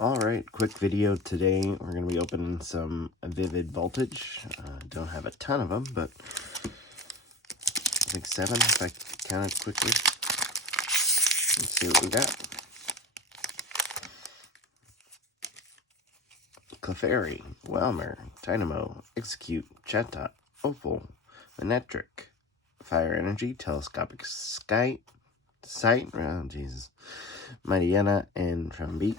Alright, quick video today. We're going to be opening some Vivid Voltage. Don't have a ton of them, but I think 7 if I count it quickly. Let's see what we got. Clefairy, Welmer, Dynamo, Execute, Chatot, Opal, Manetric, Fire Energy, Telescopic Sight, oh Jesus, Mightyena, and Trumbeak.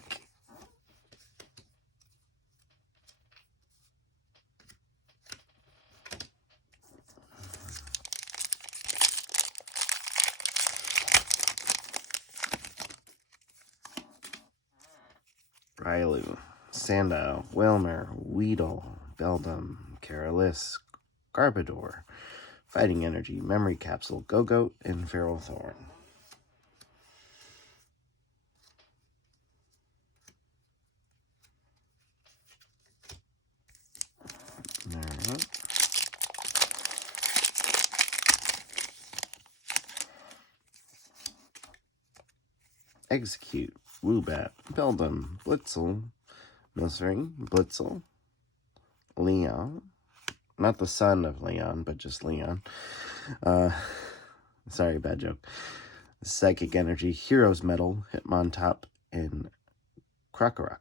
Rylu, Sandile, Wilmer, Weedle, Beldum, Caralis, Garbodor, Fighting Energy, Memory Capsule, Go-Goat, and Feral Thorn. Alright. Execute, Woobat, Beldum, Blitzel, Milcery, Blitzel, Leon, not the son of Leon, but just Leon. Sorry, bad joke. Psychic Energy, Heroes Metal, Hitmontop, and Krokorok.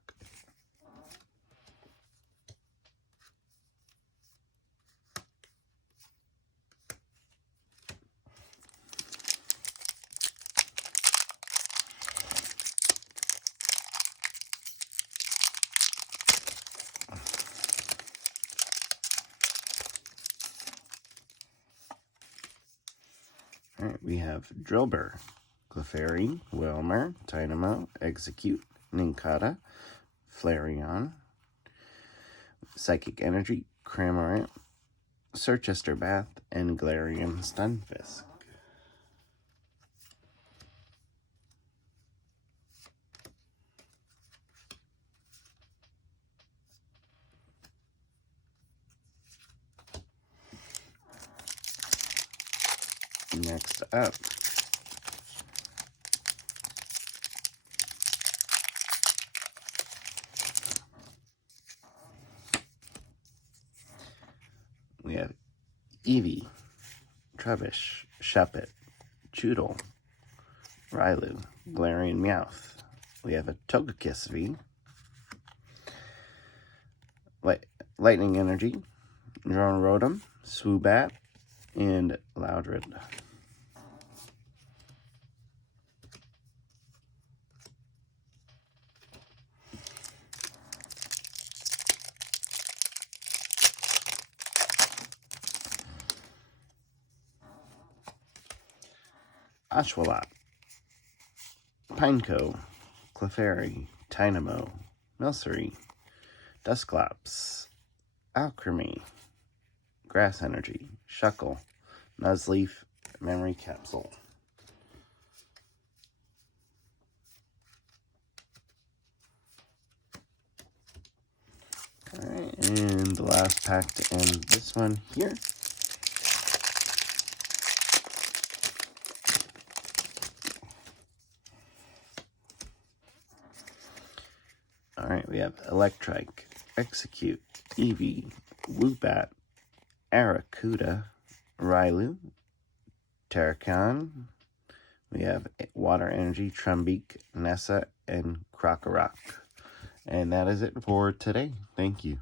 Alright, we have Drillbur, Clefairy, Wilmer, Dynamo, Execute, Nincada, Flareon, Psychic Energy, Cramorant, Circhester Bath, and Galarian Stunfisk. Next up, we have Eevee, Trubbish, Shuppet, Choodle, Rylu, Galarian Meowth. We have a Togekiss V, Lightning Energy, Drone Rotom, Swoobat, and Loudred. Oshawott, Pineco, Clefairy, Dynamo, Milcery, Dusclops, Alchemy, Grass Energy, Shuckle, Nuzleaf, Memory Capsule. Alright, and the last pack to end this one here. Alright, we have Electrike, Execute, Eevee, Woobat, Arrokuda, Rylu, Terracan. We have Water Energy, Trumbeak, Nessa, and Krokorok. And that is it for today. Thank you.